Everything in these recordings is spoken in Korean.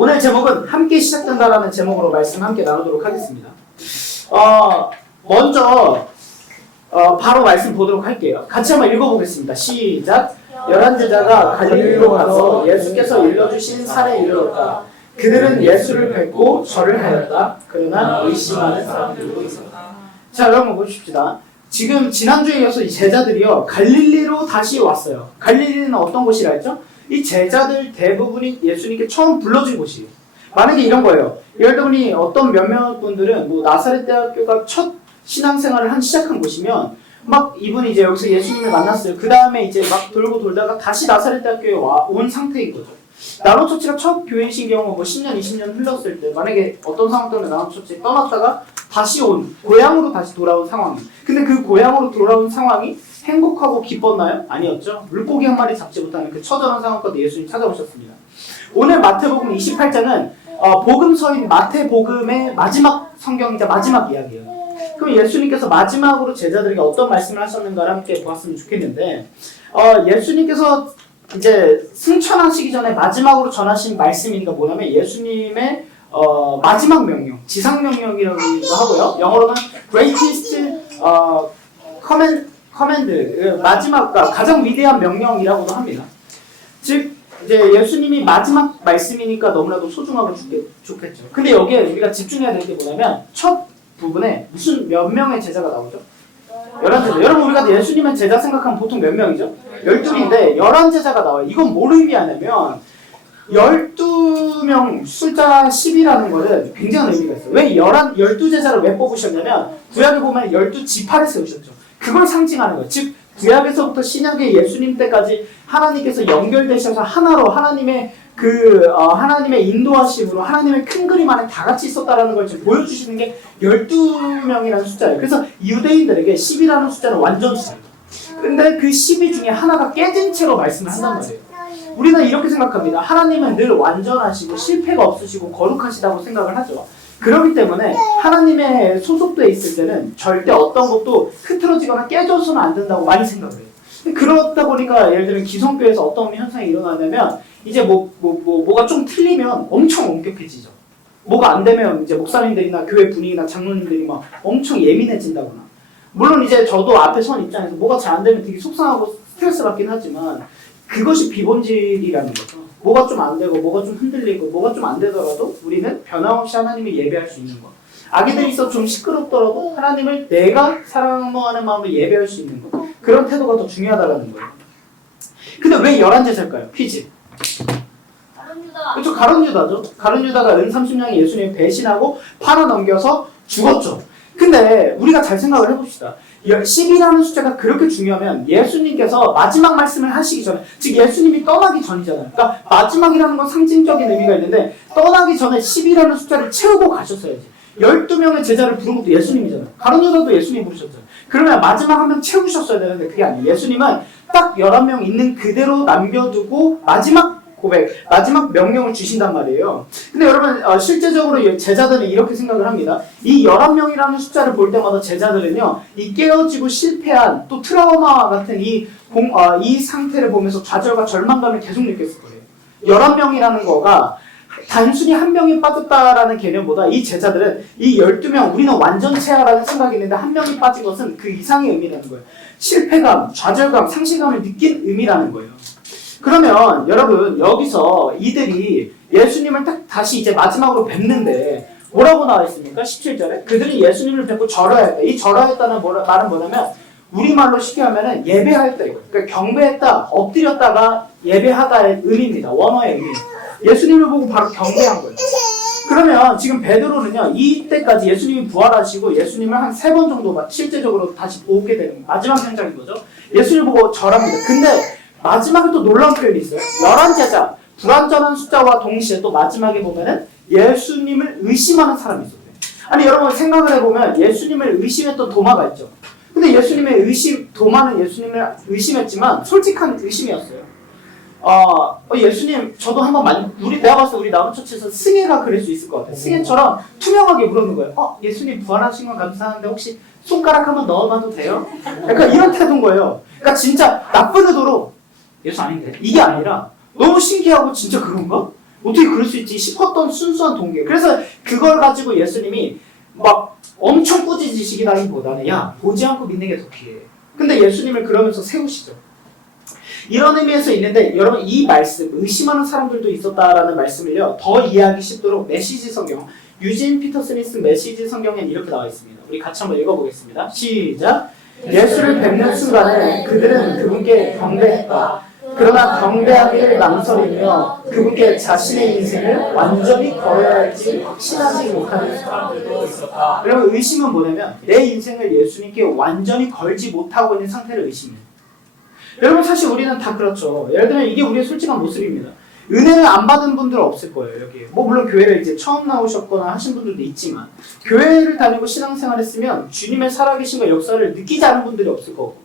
오늘 제목은 함께 시작된다라는 제목으로 말씀 함께 나누도록 하겠습니다. 먼저 바로 말씀 보도록 할게요. 같이 한번 읽어보겠습니다. 시작. 11제자가 갈릴리로 가서 예수께서 일러주신 산에 이르렀다. 그들은 예수를 뵙고 절을 하였다. 그러나 의심하는 사람들도 있었다. 자, 여러분 보십시다. 지금 지난주에 이어서 이 제자들이요 갈릴리로 다시 왔어요. 갈릴리는 어떤 곳이라 했죠? 이 제자들 대부분이 예수님께 처음 불러준 곳이에요. 만약에 이런 거예요. 예를 들면 어떤 몇몇 분들은 뭐 나사렛 대학교가 첫 신앙생활을 시작한 곳이면 막 이분이 이제 여기서 예수님을 만났어요. 그 다음에 이제 막 돌고 돌다가 다시 나사렛 대학교에 온 상태인 거죠. 나노처치가 첫 교회이신 경우 뭐 10년, 20년 흘렀을 때 만약에 어떤 상황 때문에 나노처치 떠났다가 다시 온 고향으로 다시 돌아온 상황이에요. 근데 그 고향으로 돌아온 상황이 행복하고 기뻤나요? 아니었죠. 물고기 한 마리 잡지 못하는 그 처절한 상황까지 예수님 찾아오셨습니다. 오늘 마태복음 28장은 복음서인 마태복음의 마지막 성경이자 마지막 이야기예요. 그럼 예수님께서 마지막으로 제자들에게 어떤 말씀을 하셨는가를 함께 보았으면 좋겠는데 예수님께서 이제 승천하시기 전에 마지막으로 전하신 말씀이니까 뭐냐면 예수님의 마지막 명령, 지상 명령이라고도 하고요. 영어로는 greatest command, 마지막, 가장 위대한 명령이라고도 합니다. 즉 이제 예수님이 마지막 말씀이니까 너무나도 소중하고 좋겠죠. 근데 여기에 우리가 집중해야 될 게 뭐냐면 첫 부분에 무슨 몇 명의 제자가 나오죠? 11제자. 여러분 우리가 예수님의 제자 생각하면 보통 몇 명이죠? 12인데 11제자가 나와요. 이건 뭘 의미하냐면 12명 숫자 10이라는 거는 굉장한 의미가 있어요. 왜 12제자를 왜 뽑으셨냐면 구약에 보면 12지파를 세우셨죠. 그걸 상징하는 거예요. 즉 구약에서부터 신약의 예수님 때까지 하나님께서 연결되셔서 하나로 하나님의 하나님의 인도하심으로 하나님의 큰 그림 안에 다 같이 있었다라는 걸 지금 보여주시는 게 12명이라는 숫자예요. 그래서 유대인들에게 10이라는 숫자는 완전 숫자예요. 근데 그 10이 중에 하나가 깨진 채로 말씀을 한단 말이에요. 우리는 이렇게 생각합니다. 하나님은 늘 완전하시고 실패가 없으시고 거룩하시다고 생각을 하죠. 그렇기 때문에 하나님의 소속되어 있을 때는 절대 어떤 것도 흐트러지거나 깨져서는 안 된다고 많이 생각을 해요. 그러다 보니까 예를 들면 기성교회에서 어떤 현상이 일어나냐면 이제 뭐가 좀 틀리면 엄청 엄격해지죠. 뭐가 안 되면 이제 목사님들이나 교회 분위기나 장로님들이 막 엄청 예민해진다거나. 물론 이제 저도 앞에 선 입장에서 뭐가 잘 안 되면 되게 속상하고 스트레스 받긴 하지만 그것이 비본질이라는 거죠. 뭐가 좀 안 되고 뭐가 좀 흔들리고 뭐가 좀 안 되더라도 우리는 변함없이 하나님을 예배할 수 있는 것. 악이들이 있어 좀 시끄럽더라도 하나님을 내가 사랑하는 마음으로 예배할 수 있는 것. 그런 태도가 더 중요하다는 거예요. 근데 왜 11제자일까요? 퀴즈. 그렇죠. 가룟 유다죠. 가룟 유다가 은 30냥에 예수님을 배신하고 팔아넘겨서 죽었죠. 근데 우리가 잘 생각을 해봅시다. 10이라는 숫자가 그렇게 중요하면 예수님께서 마지막 말씀을 하시기 전에, 즉 예수님이 떠나기 전이잖아요. 그러니까 마지막이라는 건 상징적인 의미가 있는데 떠나기 전에 10이라는 숫자를 채우고 가셨어야지. 12명의 제자를 부른 것도 예수님이잖아요. 가룟 유다도 예수님이 부르셨잖아요. 그러면 마지막 한 명 채우셨어야 되는데 그게 아니에요. 예수님은 딱 11명 있는 그대로 남겨두고 마지막 고백, 마지막 명령을 주신단 말이에요. 근데 여러분 실제적으로 제자들은 이렇게 생각을 합니다. 이 11명이라는 숫자를 볼 때마다 제자들은요 이 깨어지고 실패한 또 트라우마 같은 이 상태를 보면서 좌절과 절망감을 계속 느꼈을 거예요. 11명이라는 거가 단순히 한 명이 빠졌다라는 개념보다 이 제자들은 이 12명 우리는 완전체야라는 생각이 있는데 한 명이 빠진 것은 그 이상의 의미라는 거예요. 실패감, 좌절감, 상실감을 느낀 의미라는 거예요. 그러면 여러분 여기서 이들이 예수님을 딱 다시 이제 마지막으로 뵙는데 뭐라고 나와 있습니까? 17절에 그들이 예수님을 뵙고 절하였다. 이 절하였다는 말은 뭐냐면 우리말로 쉽게 하면은 예배했다 이거. 그러니까 경배했다, 엎드렸다가 예배하다의 의미입니다. 원어의 의미. 예수님을 보고 바로 경배한 거예요. 그러면 지금 베드로는요 이때까지 예수님이 부활하시고 예수님을 한 3번 정도 실제적으로 다시 보게 되는 마지막 현장인 거죠. 예수님을 보고 절합니다. 근데 마지막에 또 놀라운 표현이 있어요. 11제자, 불완전한 숫자와 동시에 또 마지막에 보면은 예수님을 의심하는 사람이 있었대요. 아니 여러분 생각을 해보면 예수님을 의심했던 도마가 있죠. 근데 도마는 예수님을 의심했지만 솔직한 의심이었어요. 예수님 저도 한번 내가 봤을 때 우리 나무처치에서 승혜가 그럴 수 있을 것 같아요. 승혜처럼 투명하게 물어보는 거예요. 예수님 부활하신 건 감사한데 혹시 손가락 한번 넣어봐도 돼요? 약간 이런 태도인 거예요. 그러니까 진짜 나쁜 의도로 예수 아닌데 이게 아니라 너무 신기하고 진짜 그런가? 어떻게 그럴 수 있지 싶었던 순수한 동기. 그래서 그걸 가지고 예수님이 막 엄청 꾸짖으시기라기보다는 야 보지 않고 믿는 게 더 귀해. 근데 예수님을 그러면서 세우시죠. 이런 의미에서 있는데 여러분 이 말씀 의심하는 사람들도 있었다라는 말씀을요 더 이해하기 쉽도록 메시지 성경 유진 피터슨이 쓴 메시지 성경엔 이렇게 나와 있습니다. 우리 같이 한번 읽어보겠습니다. 시작. 예수를 뵙는 순간에 그들은 그분께 경배했다. 그러나 경배하기를 망설이며 그분께 자신의 인생을 완전히 걸어야 할지 확신하지 못하는 사람들도 있었다. 여러분 의심은 뭐냐면 내 인생을 예수님께 완전히 걸지 못하고 있는 상태를 의심해요. 여러분 사실 우리는 다 그렇죠. 예를 들면 이게 우리의 솔직한 모습입니다. 은혜를 안 받은 분들 없을 거예요. 여기 뭐 물론 교회를 이제 처음 나오셨거나 하신 분들도 있지만 교회를 다니고 신앙생활했으면 주님의 살아계심과 역사를 느끼지 않은 분들이 없을 거고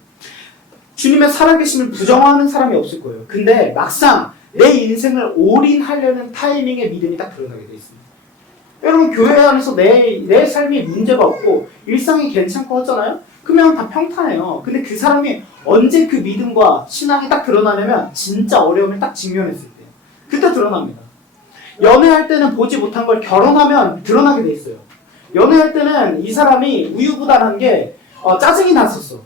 주님의 살아계심을 부정하는 사람이 없을 거예요. 근데 막상 내 인생을 올인하려는 타이밍에 믿음이 딱 드러나게 돼 있습니다. 여러분 교회 안에서 내 삶이 문제가 없고 일상이 괜찮고 하잖아요. 그러면 다 평탄해요. 근데 그 사람이 언제 그 믿음과 신앙이 딱 드러나냐면 진짜 어려움을 딱 직면했을 때 그때 드러납니다. 연애할 때는 보지 못한 걸 결혼하면 드러나게 돼 있어요. 연애할 때는 이 사람이 우유부단한 게 짜증이 났었어.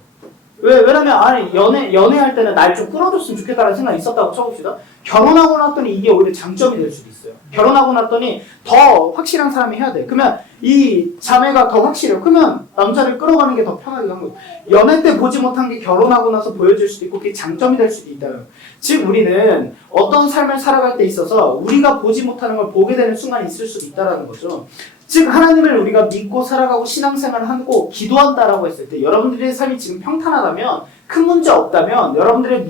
왜냐면 아니 연애할 때는 날 좀 끌어줬으면 좋겠다는 생각이 있었다고 쳐봅시다. 결혼하고 났더니 이게 오히려 장점이 될 수도 있어요. 결혼하고 났더니 더 확실한 사람이 해야 돼. 그러면 이 자매가 더 확실해요. 그러면 남자를 끌어가는 게 더 편하게 한 거예요. 연애 때 보지 못한 게 결혼하고 나서 보여줄 수도 있고 그게 장점이 될 수도 있다요. 즉 우리는 어떤 삶을 살아갈 때 있어서 우리가 보지 못하는 걸 보게 되는 순간이 있을 수도 있다는 거죠. 즉 하나님을 우리가 믿고 살아가고 신앙생활을 하고 기도한다라고 했을 때 여러분들의 삶이 지금 평탄하다면 큰 문제 없다면 여러분들의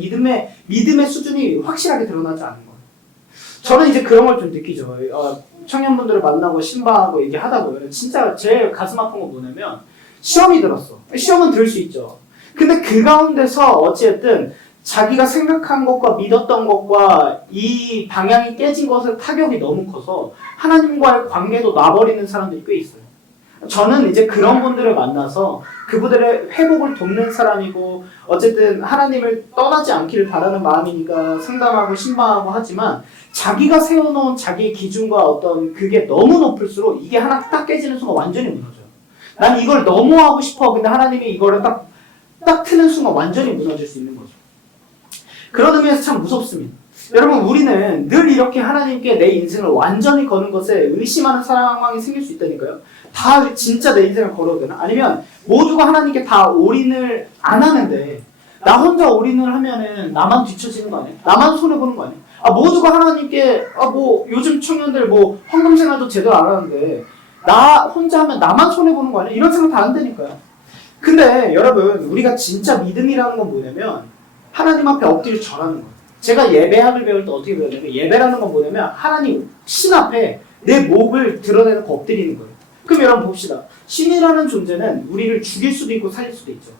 믿음의 수준이 확실하게 드러나지 않는 거예요. 저는 이제 그런 걸 좀 느끼죠. 청년분들을 만나고 신방하고 얘기하다 보면 진짜 제일 가슴 아픈 건 뭐냐면 시험이 들었어. 시험은 들 수 있죠. 근데 그 가운데서 어찌됐든 자기가 생각한 것과 믿었던 것과 이 방향이 깨진 것의 타격이 너무 커서 하나님과의 관계도 놔버리는 사람들이 꽤 있어요. 저는 이제 그런 분들을 만나서 그분들의 회복을 돕는 사람이고 어쨌든 하나님을 떠나지 않기를 바라는 마음이니까 상담하고 신방하고 하지만 자기가 세워놓은 자기의 기준과 어떤 그게 너무 높을수록 이게 하나 딱 깨지는 순간 완전히 무너져요. 난 이걸 너무 하고 싶어. 근데 하나님이 이거를 딱 트는 순간 완전히 무너질 수 있는 거죠. 그런 의미에서 참 무섭습니다. 여러분 우리는 늘 이렇게 하나님께 내 인생을 완전히 거는 것에 의심하는 상황이 생길 수 있다니까요. 다 진짜 내 인생을 걸어도 되나? 아니면 모두가 하나님께 다 올인을 안 하는데 나 혼자 올인을 하면은 나만 뒤처지는 거 아니에요? 나만 손해보는 거 아니에요? 모두가 하나님께 뭐 요즘 청년들 뭐 헌금생활도 제대로 안 하는데 나 혼자 하면 나만 손해보는 거 아니에요? 이런 생각 다 안 되니까요. 근데 여러분 우리가 진짜 믿음이라는 건 뭐냐면 하나님 앞에 엎드려 절하는 거예요. 제가 예배학을 배울 때 어떻게 배웠냐면 예배라는 건 뭐냐면 하나님 신 앞에 내 목을 드러내놓고 엎드리는 거예요. 그럼 여러분 봅시다. 신이라는 존재는 우리를 죽일 수도 있고 살릴 수도 있죠.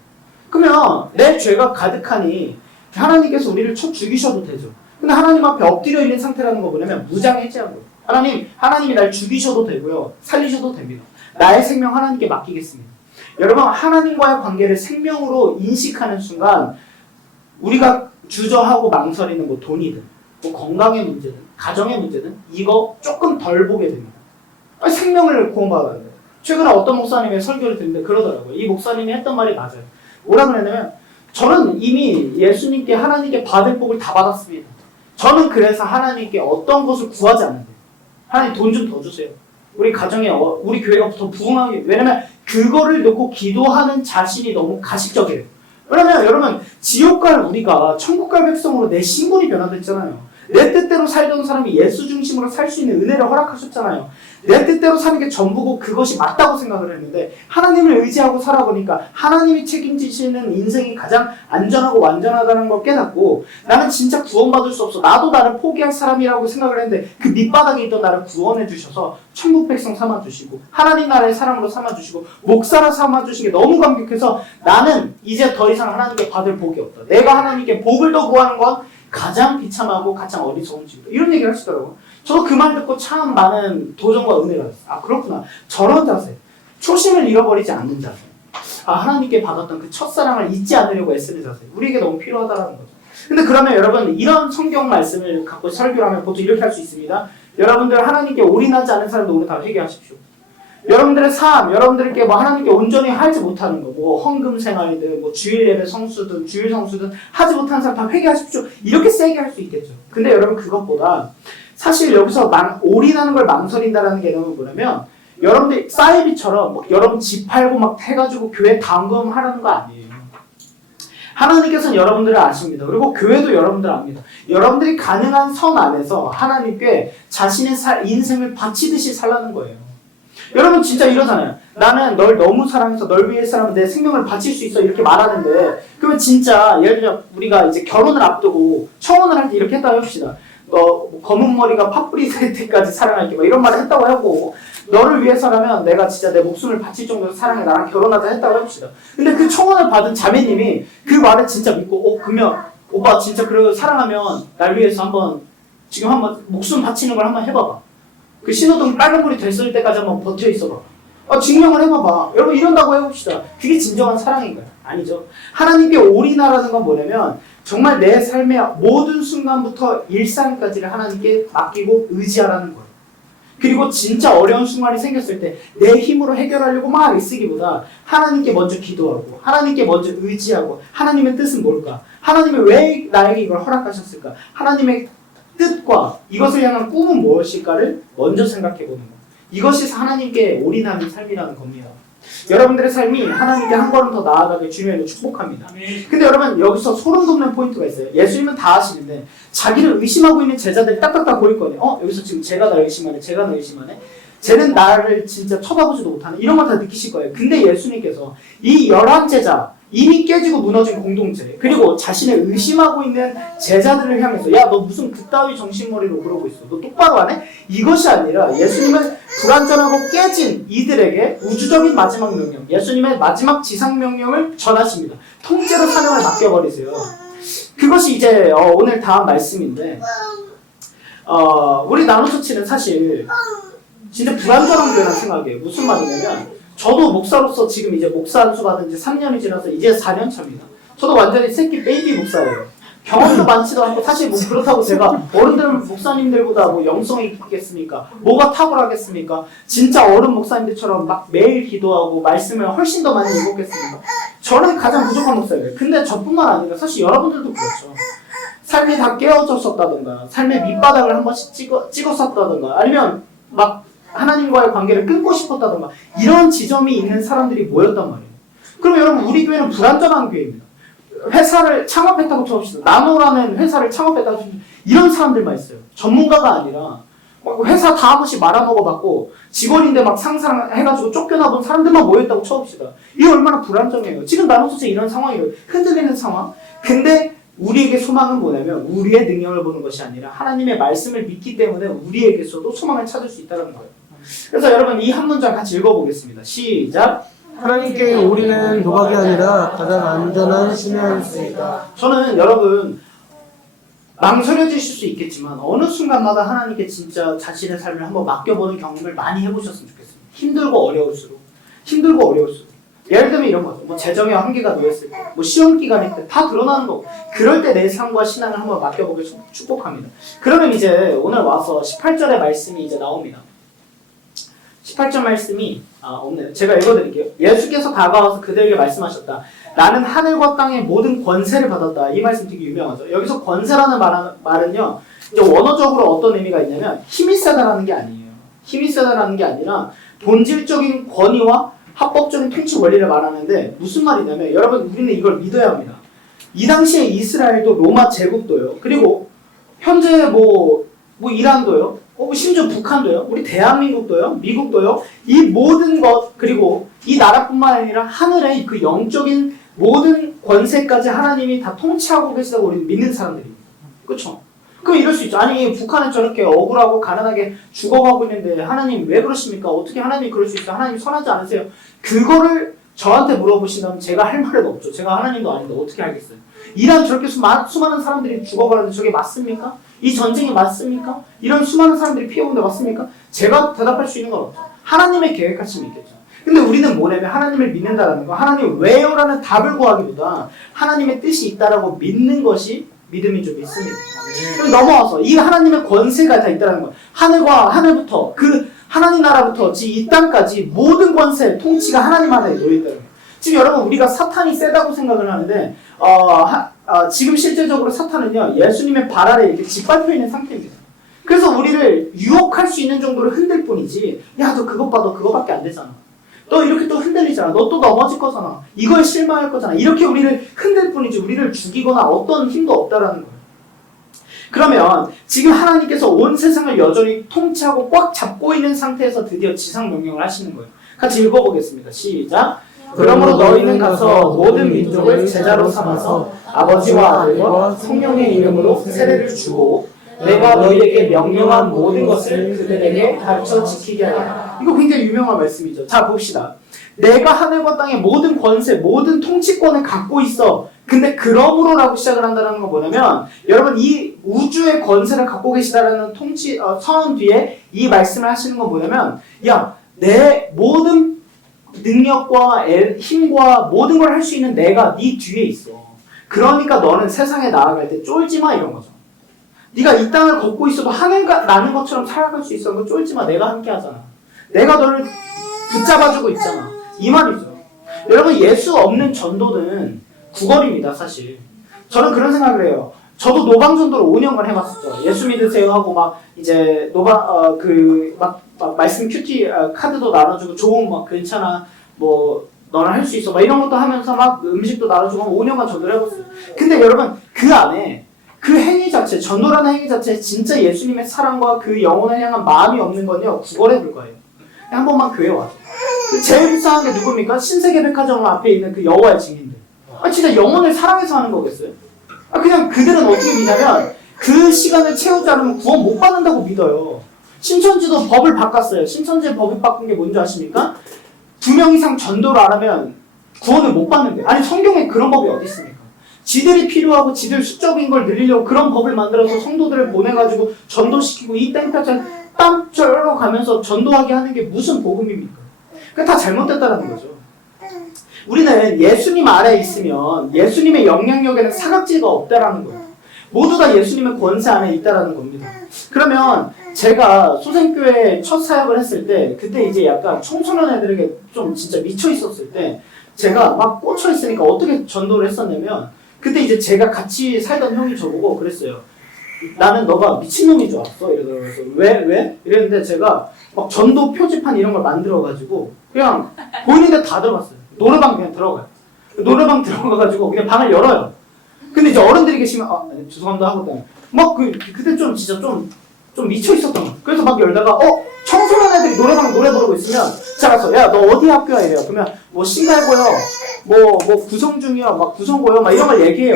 그러면 내 죄가 가득하니 하나님께서 우리를 쳐 죽이셔도 되죠. 근데 하나님 앞에 엎드려 있는 상태라는 거 뭐냐면 무장해제한 거예요. 하나님이 날 죽이셔도 되고요. 살리셔도 됩니다. 나의 생명 하나님께 맡기겠습니다. 여러분 하나님과의 관계를 생명으로 인식하는 순간 우리가 주저하고 망설이는 뭐 돈이든 뭐 건강의 문제든 가정의 문제든 이거 조금 덜 보게 됩니다. 생명을 구원받았는데 최근에 어떤 목사님의 설교를 듣는데 그러더라고요. 이 목사님이 했던 말이 맞아요. 뭐라고 그랬냐면 저는 이미 예수님께 하나님께 받을 복을 다 받았습니다. 저는 그래서 하나님께 어떤 것을 구하지 않는데 하나님 돈 좀 더 주세요. 우리 가정에 우리 교회가 더 부흥하게. 왜냐면 그거를 놓고 기도하는 자신이 너무 가식적이에요. 왜냐면 여러분 지옥 갈 우리가 천국 갈 백성으로 내 신분이 변화됐잖아요. 내 뜻대로 살던 사람이 예수 중심으로 살 수 있는 은혜를 허락하셨잖아요. 내 뜻대로 사는 게 전부고 그것이 맞다고 생각을 했는데 하나님을 의지하고 살아보니까 하나님이 책임지시는 인생이 가장 안전하고 완전하다는 걸 깨닫고 나는 진짜 구원받을 수 없어. 나도 나를 포기할 사람이라고 생각을 했는데 그 밑바닥에 있던 나를 구원해 주셔서 천국 백성 삼아주시고 하나님 나라의 사람으로 삼아주시고 목사라 삼아주신 게 너무 감격해서 나는 이제 더 이상 하나님께 받을 복이 없다. 내가 하나님께 복을 더 구하는 건 가장 비참하고 가장 어리석은 짓이다. 이런 얘기를 하시더라고요. 저도 그 말 듣고 참 많은 도전과 은혜가 있어요. 그렇구나. 저런 자세. 초심을 잃어버리지 않는 자세. 하나님께 받았던 그 첫사랑을 잊지 않으려고 애쓰는 자세. 우리에게 너무 필요하다는 거죠. 근데 그러면 여러분 이런 성경 말씀을 갖고 설교를 하면 보통 이렇게 할 수 있습니다. 여러분들 하나님께 올인하지 않은 사람도 오늘 다 회개하십시오. 여러분들의 삶, 여러분들께 뭐 하나님께 온전히 하지 못하는 거, 뭐 헌금 생활이든 뭐 주일 예배 성수든 주일 성수든 하지 못하는 사람 다 회개하십시오. 이렇게 세게 할 수 있겠죠. 근데 여러분 그것보다 사실 여기서 올인하는 걸 망설인다라는 개념은 뭐냐면 여러분들 사이비처럼 막 여러분 집 팔고 막 해가지고 교회 당금하라는 거 아니에요. 하나님께서는 여러분들을 아십니다. 그리고 교회도 여러분들을 압니다. 여러분들이 가능한 선 안에서 하나님께 자신의 인생을 바치듯이 살라는 거예요. 여러분 진짜 이러잖아요. 나는 널 너무 사랑해서 널 위해서라면 내 생명을 바칠 수 있어 이렇게 말하는데 그러면 진짜 예를 들어 우리가 이제 결혼을 앞두고 청혼을 할 때 이렇게 했다고 합시다. 검은 머리가 팥뿌리 될 때까지 사랑할게 뭐 이런 말을 했다고 하고 너를 위해서라면 내가 진짜 내 목숨을 바칠 정도로 사랑해 나랑 결혼하자 했다고 합시다. 근데 그 청혼을 받은 자매님이 그 말을 진짜 믿고 그러면 오빠 진짜 그래도 사랑하면 날 위해서 지금 한번 목숨 바치는 걸 한번 해봐봐. 그 신호등 빨간불이 됐을 때까지 한번 버텨 있어봐. 증명을 해봐봐. 여러분 이런다고 해봅시다. 그게 진정한 사랑인가요? 아니죠. 하나님께 올인하라는 건 뭐냐면 정말 내 삶의 모든 순간부터 일상까지를 하나님께 맡기고 의지하라는 거예요. 그리고 진짜 어려운 순간이 생겼을 때 내 힘으로 해결하려고 막 애쓰기보다 하나님께 먼저 기도하고 하나님께 먼저 의지하고 하나님의 뜻은 뭘까? 하나님이 왜 나에게 이걸 허락하셨을까? 하나님의 뜻과 이것을 향한 꿈은 무엇일까를 먼저 생각해보는 것. 이것이 하나님께 올인하는 삶이라는 겁니다. 여러분들의 삶이 하나님께 한 걸음 더 나아가길 주님을 축복합니다. 근데 여러분 여기서 소름 돋는 포인트가 있어요. 예수님은 다 아시는데 자기를 의심하고 있는 제자들이 딱딱딱 보일 거네요. 여기서 지금 쟤가 날 의심하네, 쟤가 날 의심하네. 쟤는 나를 진짜 쳐다보지도 못하네. 이런 걸 다 느끼실 거예요. 근데 예수님께서 이 11제자 이미 깨지고 무너진 공동체 그리고 자신을 의심하고 있는 제자들을 향해서 야 너 무슨 그따위 정신머리로 그러고 있어. 너 똑바로 안 해? 이것이 아니라 예수님은 불완전하고 깨진 이들에게 우주적인 마지막 명령 예수님의 마지막 지상명령을 전하십니다. 통째로 사명을 맡겨버리세요. 그것이 이제 오늘 다음 말씀인데 우리 나노처치는 사실 진짜 불완전한 교회라는 생각이에요. 무슨 말이냐면 저도 목사로서 지금 이제 목사 안수 받은 지 3년이 지나서 이제 4년 차입니다. 저도 완전히 새끼 베이비 목사예요. 경험도 많지도 않고 사실 뭐 그렇다고 제가 어른들 목사님들보다 뭐 영성이 있겠습니까? 뭐가 탁월하겠습니까? 진짜 어른 목사님들처럼 막 매일 기도하고 말씀을 훨씬 더 많이 읽었겠습니까? 저는 가장 부족한 목사예요. 근데 저뿐만 아니라 사실 여러분들도 그렇죠. 삶이 다 깨어졌었다든가 삶의 밑바닥을 한 번씩 찍었었다든가 아니면 막 하나님과의 관계를 끊고 싶었다던가 이런 지점이 있는 사람들이 모였단 말이에요. 그럼 여러분 우리 교회는 불완전한 교회입니다. 회사를 창업했다고 쳐봅시다. 나노라는 회사를 창업했다고 쳐봅시다. 이런 사람들만 있어요. 전문가가 아니라 회사 다 한 번씩 말아먹어봤고 직원인데 막 상상해가지고 쫓겨나본 사람들만 모였다고 쳐봅시다. 이게 얼마나 불안정해요. 지금 나노소재 이런 상황이에요. 흔들리는 상황. 근데 우리에게 소망은 뭐냐면 우리의 능력을 보는 것이 아니라 하나님의 말씀을 믿기 때문에 우리에게서도 소망을 찾을 수 있다는 거예요. 그래서 여러분 이 한 문장 같이 읽어보겠습니다. 시작. 하나님께 우리는 도박이 아니라 가장 안전한 신뢰였습니다. 저는 여러분 망설여지실 수 있겠지만 어느 순간마다 하나님께 진짜 자신의 삶을 한번 맡겨보는 경험을 많이 해보셨으면 좋겠습니다. 힘들고 어려울수록 예를 들면 이런 거죠. 뭐 재정의 한계가 놓였을 때, 뭐 시험 기간일 때 다 드러나는 거고 그럴 때 내 삶과 신앙을 한번 맡겨보길 축복합니다. 그러면 이제 오늘 와서 18절의 말씀이 이제 나옵니다. 18절 말씀이 없네요. 제가 읽어드릴게요. 예수께서 다가와서 그들에게 말씀하셨다. 나는 하늘과 땅의 모든 권세를 받았다. 이 말씀 되게 유명하죠. 여기서 권세라는 말은요. 이제 원어적으로 어떤 의미가 있냐면 힘이 세다라는 게 아니에요. 힘이 세다라는 게 아니라 본질적인 권위와 합법적인 통치 원리를 말하는데 무슨 말이냐면 여러분 우리는 이걸 믿어야 합니다. 이 당시에 이스라엘도 로마 제국도요. 그리고 현재 뭐 이란도요. 심지어 북한도요. 우리 대한민국도요. 미국도요. 이 모든 것 그리고 이 나라뿐만 아니라 하늘의 그 영적인 모든 권세까지 하나님이 다 통치하고 계시다고 우리는 믿는 사람들입니다. 그렇죠? 그럼 이럴 수 있죠. 아니 북한은 저렇게 억울하고 가난하게 죽어가고 있는데 하나님 왜 그러십니까? 어떻게 하나님이 그럴 수 있어요? 하나님 선하지 않으세요? 그거를 저한테 물어보신다면 제가 할 말은 없죠. 제가 하나님도 아닌데 어떻게 알겠어요? 이란 저렇게 수많은 사람들이 죽어가는데 저게 맞습니까? 이 전쟁이 맞습니까? 이런 수많은 사람들이 피해오는데 맞습니까? 제가 대답할 수 있는 건 없죠. 하나님의 계획하심이 있겠죠. 근데 우리는 뭐냐면 하나님을 믿는다는 거, 하나님 왜요라는 답을 구하기보다 하나님의 뜻이 있다라고 믿는 것이 믿음이 좀 있습니다. 그럼 넘어와서 이 하나님의 권세가 다 있다는 거예요. 하늘과 하늘부터 그 하나님 나라부터 이 땅까지 모든 권세, 통치가 하나님 안에 놓여있다는 거예요. 지금 여러분 우리가 사탄이 세다고 생각을 하는데 지금 실제적으로 사탄은요 예수님의 발 아래 이렇게 짓밟혀 있는 상태입니다. 그래서 우리를 유혹할 수 있는 정도로 흔들 뿐이지 야 너 그것 봐 너 그거밖에 안 되잖아. 너 이렇게 또 흔들리잖아. 너 또 넘어질 거잖아. 이거에 실망할 거잖아. 이렇게 우리를 흔들 뿐이지 우리를 죽이거나 어떤 힘도 없다라는 거예요. 그러면 지금 하나님께서 온 세상을 여전히 통치하고 꽉 잡고 있는 상태에서 드디어 지상 명령을 하시는 거예요. 같이 읽어보겠습니다. 시작. 그러므로 너희는 가서 모든 민족을 제자로 삼아서 아버지와 아들과 성령의 이름으로 세례를 주고 내가 너희에게 명령한 모든 것을 그들에게 가르쳐 지키게 하라. 이거 굉장히 유명한 말씀이죠. 자 봅시다. 내가 하늘과 땅의 모든 권세, 모든 통치권을 갖고 있어. 근데 그러므로라고 시작을 한다는 건 뭐냐면 여러분 이 우주의 권세를 갖고 계시다라는 선언 뒤에 이 말씀을 하시는 건 뭐냐면 야, 내 모든 능력과 힘과 모든 걸 할 수 있는 내가 네 뒤에 있어. 그러니까 너는 세상에 나아갈 때 쫄지 마 이런 거죠. 네가 이 땅을 걷고 있어도 하늘과 나는 것처럼 살아갈 수 있어. 그 쫄지 마. 내가 함께 하잖아. 내가 너를 붙잡아주고 있잖아. 이 말이죠. 여러분 예수 없는 전도는 구걸입니다. 사실. 저는 그런 생각을 해요. 저도 노방전도를 5년간 해봤었죠. 예수 믿으세요 하고 막 이제 말씀 큐티 카드도 나눠주고 좋은 막 괜찮아 뭐 너는 할 수 있어 막 이런 것도 하면서 막 음식도 나눠주고 5년간 전도를 해봤어요. 근데 여러분 그 안에 그 행위 자체, 전도라는 행위 자체에 진짜 예수님의 사랑과 그 영혼을 향한 마음이 없는 건요 구걸의 불과해요. 한 번만 교회 와서. 제일 비싼 게 누굽니까? 신세계백화점 앞에 있는 그 여호와의 증인들. 진짜 영혼을 사랑해서 하는 거겠어요? 그냥 그들은 어떻게 믿냐면 그 시간을 채우지 않으면 구원 못 받는다고 믿어요. 신천지도 법을 바꿨어요. 신천지의 법을 바꾼 게 뭔지 아십니까? 2명 이상 전도를 안 하면 구원을 못 받는데. 아니 성경에 그런 법이 어디 있습니까? 지들이 필요하고 지들 수적인 걸 늘리려고 그런 법을 만들어서 성도들을 보내가지고 전도시키고 이 땡볕에 땀 쩔러 가면서 전도하게 하는 게 무슨 복음입니까? 그게 다 잘못됐다는 거죠. 우리는 예수님 아래에 있으면 예수님의 영향력에는 사각지가 없다라는 거예요. 모두 다 예수님의 권세 안에 있다라는 겁니다. 그러면 제가 소생교회 첫 사역을 했을 때 그때 이제 약간 청소년 애들에게 좀 진짜 미쳐 있었을 때 제가 막 꽂혀 있으니까 어떻게 전도를 했었냐면 그때 이제 제가 같이 살던 형이 저보고 그랬어요. 나는 너가 미친놈인 줄 알았어. 이러더라고요. 왜? 이랬는데 제가 막 전도 표지판 이런 걸 만들어가지고 그냥 보이는 데 다 들어갔어요. 노래방 그냥 들어가요. 노래방 들어가가지고 그냥 방을 열어요. 근데 이제 어른들이 계시면 죄송합니다 하고 막 그때 좀 진짜 좀 미쳐 있었던 거예요. 그래서 막 열다가 청소년 애들이 노래방 노래 부르고 있으면 제가 야 너 어디 학교야 이래요. 그러면 뭐 신갈고요, 뭐 구성중이요, 막 구성고요, 막 이런 걸 얘기해요.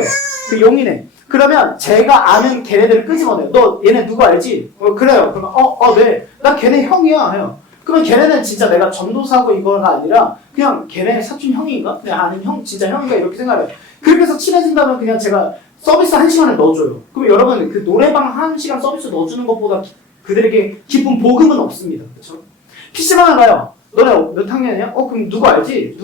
그 용인에. 그러면 제가 아는 걔네들을 끄집어내요. 너 얘네 누구 알지? 그래요. 그러면 네. 나 걔네 형이야 해요. 그러면 걔네는 진짜 내가 전도사고 이거가 아니라 그냥 걔네 사촌 형인가? 그냥 아는 형 진짜 형인가 이렇게 생각해요. 그렇게 해서 친해진다면 그냥 제가 서비스 1시간을 넣어줘요. 그럼 여러분 그 노래방 1시간 서비스 넣어주는 것보다 그들에게 기쁜 복음은 없습니다. 그렇죠? PC방을 가요. 너네 몇 학년이야? 그럼 누구 알지?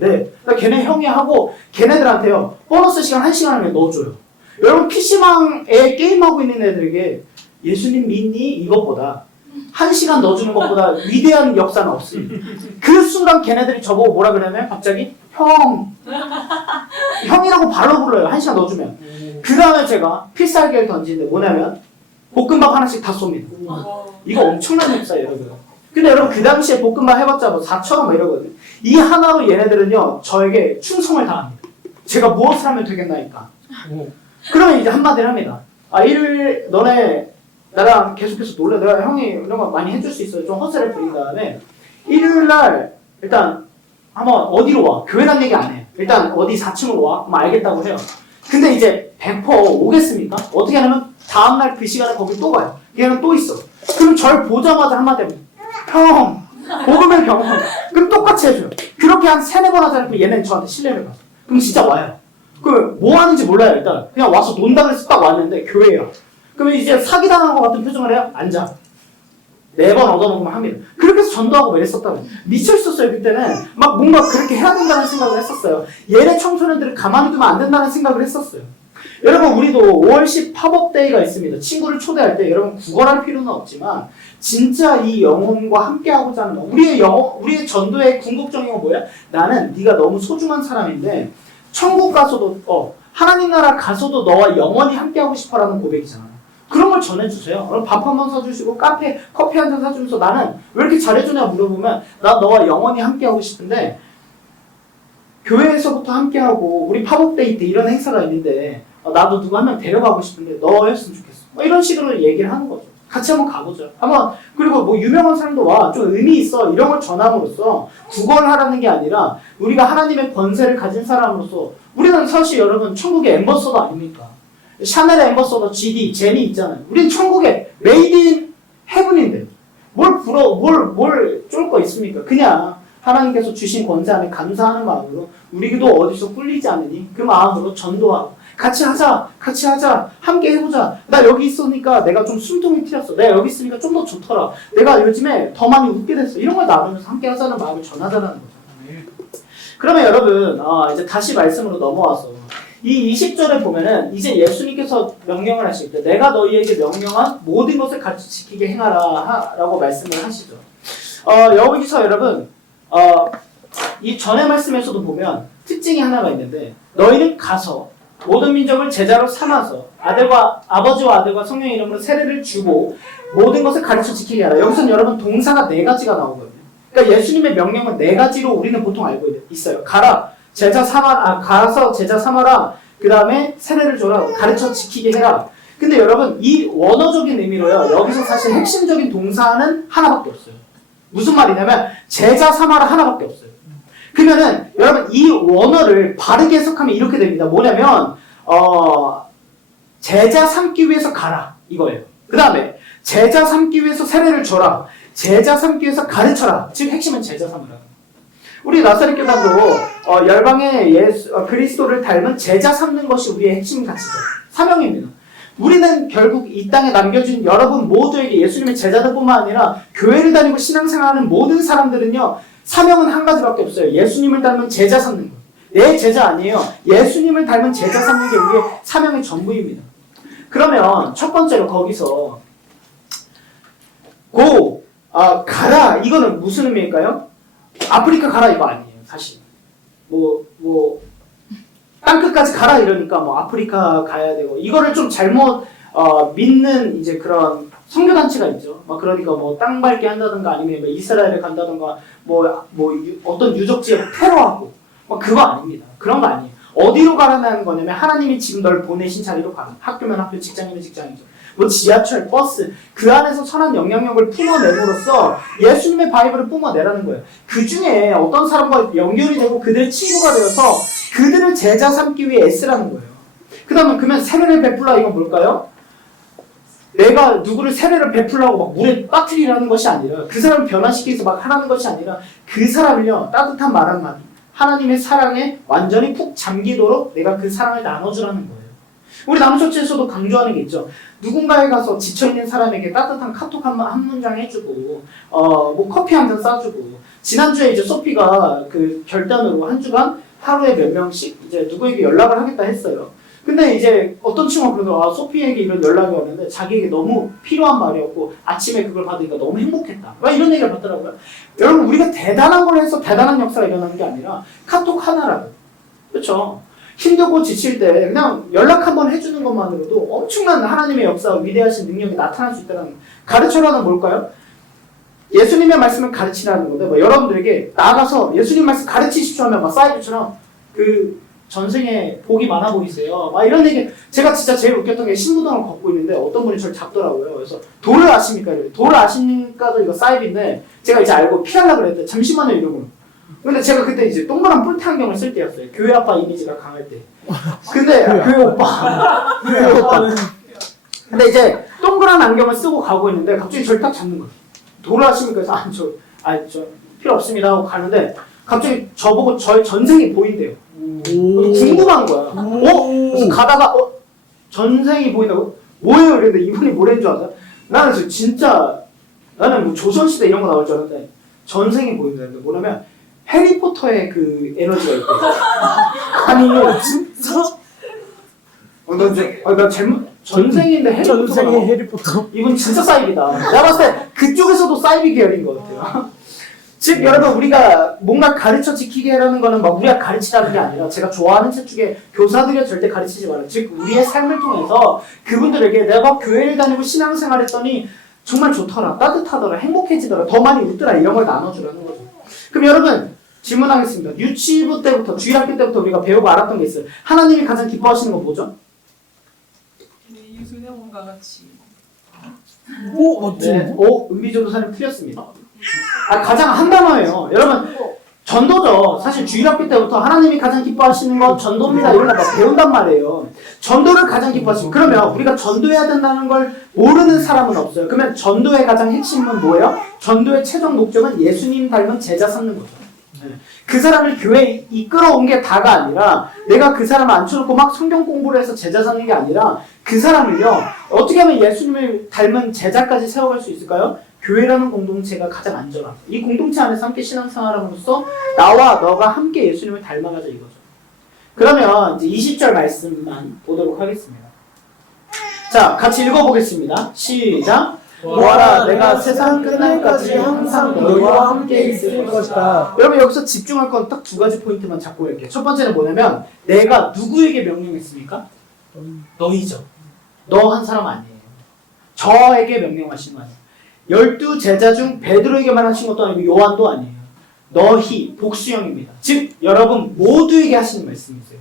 네. 나 걔네 형이 하고 걔네들한테요. 보너스 시간 1시간을 넣어줘요. 여러분 PC방에 게임하고 있는 애들에게 예수님 믿니? 이것보다 1시간 넣어주는 것보다 위대한 역사는 없습니다. 그 순간 걔네들이 저보고 뭐라 그러냐면 갑자기 형이라고 바로 불러요. 1시간 넣어주면. 그 다음에 제가 필살기를 던지는데 뭐냐면 볶음밥 하나씩 다 쏩니다. 이거 엄청난 역사예요, 여러분. 근데 여러분 그 당시에 볶음밥 해봤자 뭐 4,000원 뭐 이러거든요. 이 하나로 얘네들은요 저에게 충성을 다합니다. 제가 무엇을 하면 되겠나니까. 그러면 이제 한마디를 합니다. 일요일 너네 나랑 계속해서 놀래. 내가 형이 이런 거 많이 해줄 수 있어요. 좀 허세를 부린 다음에 일요일날 일단 한번 어디로 와. 교회란 얘기 안 해요. 일단 어디 4층으로 와. 그럼 알겠다고 해요. 근데 이제 100% 오겠습니까? 어떻게 하냐면 다음날 그 시간에 거기 또 가요. 얘는 또 있어. 그럼 절 보자마자 한마디 합니다. 형! 복음의 경험. 그럼 똑같이 해줘요. 그렇게 한 3-4번 하자니까 얘는 저한테 신뢰를 가요. 그럼 진짜 와요. 그럼 뭐 하는지 몰라요. 일단 그냥 와서 논다 그래서 딱 왔는데 교회예요. 그러면 이제 사기당한 것 같은 표정을 해요. 앉아. 4번 얻어먹으면 합니다. 그렇게 해서 전도하고 이랬었다고. 미쳐있었어요. 그때는 막 뭔가 그렇게 해야 된다는 생각을 했었어요. 얘네 청소년들을 가만히 두면 안 된다는 생각을 했었어요. 여러분 우리도 5월 10 팝업데이가 있습니다. 친구를 초대할 때 여러분 구걸할 필요는 없지만 진짜 이 영혼과 함께하고자 하는 우리의 전도의 궁극적인 건 뭐야? 나는 네가 너무 소중한 사람인데 천국 가서도 하나님 나라 가서도 너와 영원히 함께하고 싶어라는 고백이잖아. 그런 걸 전해주세요. 그럼 밥 한 번 사주시고 카페 커피 한 잔 사주면서 나는 왜 이렇게 잘해주냐 물어보면 나 너와 영원히 함께하고 싶은데 교회에서부터 함께하고 우리 팝업데이 때 이런 행사가 있는데 나도 누구 한 명 데려가고 싶은데 너였으면 좋겠어. 이런 식으로 얘기를 하는 거죠. 같이 한번 가보죠. 그리고 뭐 유명한 사람도 와. 좀 의미 있어. 이런 걸 전함으로써 구걸하라는 게 아니라 우리가 하나님의 권세를 가진 사람으로서 우리는 사실 여러분 천국의 엠버서더 아닙니까? 샤넬의 엠버서더 GD, 제니 있잖아요. 우리는 천국의 메이드 인 헤븐인데 뭘 쫄 거 있습니까? 그냥 하나님께서 주신 권세 안에 감사하는 마음으로 우리도 어디서 꿀리지 않으니 그 마음으로 전도하고 같이 하자, 함께 해보자. 나 여기 있으니까 내가 좀 숨통이 트였어. 내가 여기 있으니까 좀 더 좋더라. 내가 요즘에 더 많이 웃게 됐어. 이런 걸 나누면서 함께 하자는 마음을 전하자는 거죠. 그러면 여러분 이제 다시 말씀으로 넘어와서 이 20절에 보면은 이제 예수님께서 명령을 하실 때 내가 너희에게 명령한 모든 것을 가르쳐 지키게 행하라 라고 말씀을 하시죠. 여기서 여러분 이 전의 말씀에서도 보면 특징이 하나가 있는데 너희는 가서 모든 민족을 제자로 삼아서 아버지와 아들과 성령의 이름으로 세례를 주고 모든 것을 가르쳐 지키게 하라. 여기서는 여러분 동사가 4가지가 나오거든요. 그러니까 예수님의 명령은 4가지로 우리는 보통 알고 있어요. 가서 제자 삼아라. 그 다음에 세례를 줘라. 가르쳐 지키게 해라. 근데 여러분 이 원어적인 의미로요. 여기서 사실 핵심적인 동사는 하나밖에 없어요. 무슨 말이냐면 제자 삼아라 하나밖에 없어요. 그러면은 여러분 이 원어를 바르게 해석하면 이렇게 됩니다. 뭐냐면 제자 삼기 위해서 가라 이거예요. 그 다음에 제자 삼기 위해서 세례를 줘라. 제자 삼기 위해서 가르쳐라. 즉 핵심은 제자 삼으라. 우리 나사렛 교단도 열방의 그리스도를 닮은 제자 삼는 것이 우리의 핵심 가치죠. 사명입니다. 우리는 결국 이 땅에 남겨진 여러분 모두에게 예수님의 제자들뿐만 아니라 교회를 다니고 신앙생활하는 모든 사람들은요. 사명은 한 가지밖에 없어요. 예수님을 닮은 제자 삼는 것. 내 제자 아니에요. 예수님을 닮은 제자 삼는 게 우리의 사명의 전부입니다. 그러면 첫 번째로 거기서 가라 이거는 무슨 의미일까요? 아프리카 가라 이거 아니에요. 사실 땅끝까지 가라 이러니까 아프리카 가야 되고 이거를 좀 잘못 믿는 이제 그런 선교단체가 있죠. 그러니까 땅 밟게 한다든가 아니면 이스라엘에 간다든가 어떤 유적지에 테러하고 그거 아닙니다. 그런 거 아니에요. 어디로 가라는 거냐면 하나님이 지금 널 보내신 자리로 가라. 학교면 학교, 직장이면 직장이죠. 지하철, 버스 그 안에서 선한 영향력을 뿜어내므로써 예수님의 바이블을 뿜어내라는 거예요. 그 중에 어떤 사람과 연결이 되고 그들의 친구가 되어서 그들을 제자 삼기 위해 애쓰라는 거예요. 그러면 세례를 베풀라 이건 뭘까요? 내가 누구를 세례를 베풀라고 물에 빠뜨리라는 것이 아니라 그 사람을 변화시키면서 하라는 것이 아니라 그 사람을요 따뜻한 말 한마디 하나님의 사랑에 완전히 푹 잠기도록 내가 그 사랑을 나눠주라는 거예요. 우리 남초치에서도 강조하는 게 있죠. 누군가에 가서 지쳐있는 사람에게 따뜻한 카톡 한 문장 해주고 커피 한 잔 싸주고 지난주에 이제 소피가 그 결단으로 한 주간 하루에 몇 명씩 이제 누구에게 연락을 하겠다 했어요. 근데 이제 어떤 친구가 그러더라고요. 소피에게 이런 연락이 왔는데 자기에게 너무 필요한 말이었고 아침에 그걸 받으니까 너무 행복했다. 이런 얘기를 받더라고요. 여러분 우리가 대단한 걸 해서 대단한 역사가 일어나는 게 아니라 카톡 하나라도 그렇죠. 힘들고 지칠 때 그냥 연락 한번 해주는 것만으로도 엄청난 하나님의 역사 위대하신 능력이 나타날 수 있다는 가르쳐라는 뭘까요? 예수님의 말씀을 가르치라는 건데 여러분들에게 나가서 예수님 말씀 가르치십시오 하면 사이드처럼 전생에 복이 많아 보이세요. 이런 얘기 제가 진짜 제일 웃겼던 게 신부당을 걷고 있는데 어떤 분이 저를 잡더라고요. 그래서 돌을 아십니까? 돌을 아십니까도 이거 사이드인데 제가 이제 알고 피하려고 그랬는데 잠시만요 이러고. 근데 제가 그때 이제 동그란 뿔테 안경을 쓸 때였어요. 교회 아빠 이미지가 강할 때. 근데 교회 오빠는 근데 이제 동그란 안경을 쓰고 가고 있는데 갑자기 저를 딱 잡는 거예요. 돌을 아십니까? 그래서 저 필요 없습니다 하고 가는데 갑자기 저보고 저의 전생이 보인대요. 궁금한 거야. 그래서 가다가 전생이 보인다고? 뭐예요? 이랬는데 이분이 뭐라는 줄 알아요? 나는 조선시대 이런 거 나올 줄 알았는데 전생이 보인다는데 뭐냐면 해리포터의 그 에너지가 있대. 아니 진짜? 나 잘못 전생인데 해리포터가 전생의 나와. 해리포터. 이분 진짜 사이비다. 내가 봤을 때 그쪽에서도 사이비 계열인 것 같아요. 즉 여러분 우리가 뭔가 가르쳐 지키게 하라는 거는 막 우리가 가르치라는 게 아니라 제가 좋아하는 책 중에 교사들이 절대 가르치지 말아요. 즉 우리의 삶을 통해서 그분들에게 내가 교회를 다니고 신앙생활 했더니 정말 좋더라, 따뜻하더라, 행복해지더라, 더 많이 웃더라 이런 걸 나눠주라는 거죠. 그럼 여러분 질문하겠습니다. 유치부 때부터 주일학교 때부터 우리가 배우고 알았던 게 있어요. 하나님이 가장 기뻐하시는 건 뭐죠? 유수대원과 같이 오, 멋진. 네. 은비 전도사님 틀렸습니다. 가장 한 단어예요. 여러분 전도죠. 사실 주일학교 때부터 하나님이 가장 기뻐하시는 건 전도입니다. 이런 거 막 배운단 말이에요. 전도를 가장 기뻐하시고 그러면 우리가 전도해야 된다는 걸 모르는 사람은 없어요. 그러면 전도의 가장 핵심은 뭐예요? 전도의 최종 목적은 예수님 닮은 제자 삼는 거죠. 그 사람을 교회에 이끌어온 게 다가 아니라 내가 그 사람을 앉혀놓고 막 성경 공부를 해서 제자 삼는 게 아니라 그 사람을요 어떻게 하면 예수님을 닮은 제자까지 세워갈 수 있을까요? 교회라는 공동체가 가장 안전하다. 이 공동체 안에서 함께 신앙생활함으로써 나와 너가 함께 예수님을 닮아가자 이거죠. 그러면 이제 20절 말씀만 보도록 하겠습니다. 자, 같이 읽어보겠습니다. 시작. 보아라, 내가 세상 끝날까지 항상 너희와 함께 있을 것이다. 여러분 여기서 집중할 건 딱 두 가지 포인트만 잡고 갈게요. 첫 번째는 뭐냐면 내가 누구에게 명령했습니까? 너희죠. 너 한 사람 아니에요. 저에게 명령하신 거 아니에요. 12 제자 중 베드로에게만 하신 것도 아니고 요한도 아니에요. 너희 복수형입니다. 즉 여러분 모두에게 하시는 말씀이세요.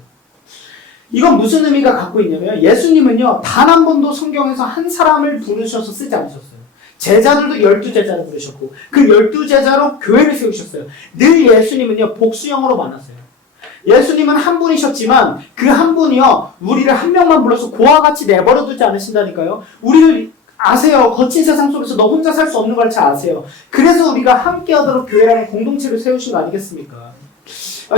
이건 무슨 의미가 갖고 있냐면 예수님은요 단 한 번도 성경에서 한 사람을 부르셔서 쓰지 않으셨어요. 제자들도 12제자를 부르셨고 그 12제자로 교회를 세우셨어요. 늘 예수님은요 복수형으로 만났어요. 예수님은 한 분이셨지만 그 한 분이요 우리를 한 명만 불러서 고와 같이 내버려 두지 않으신다니까요. 우리를 아세요. 거친 세상 속에서 너 혼자 살 수 없는 걸 잘 아세요. 그래서 우리가 함께 하도록 교회라는 공동체를 세우신 거 아니겠습니까?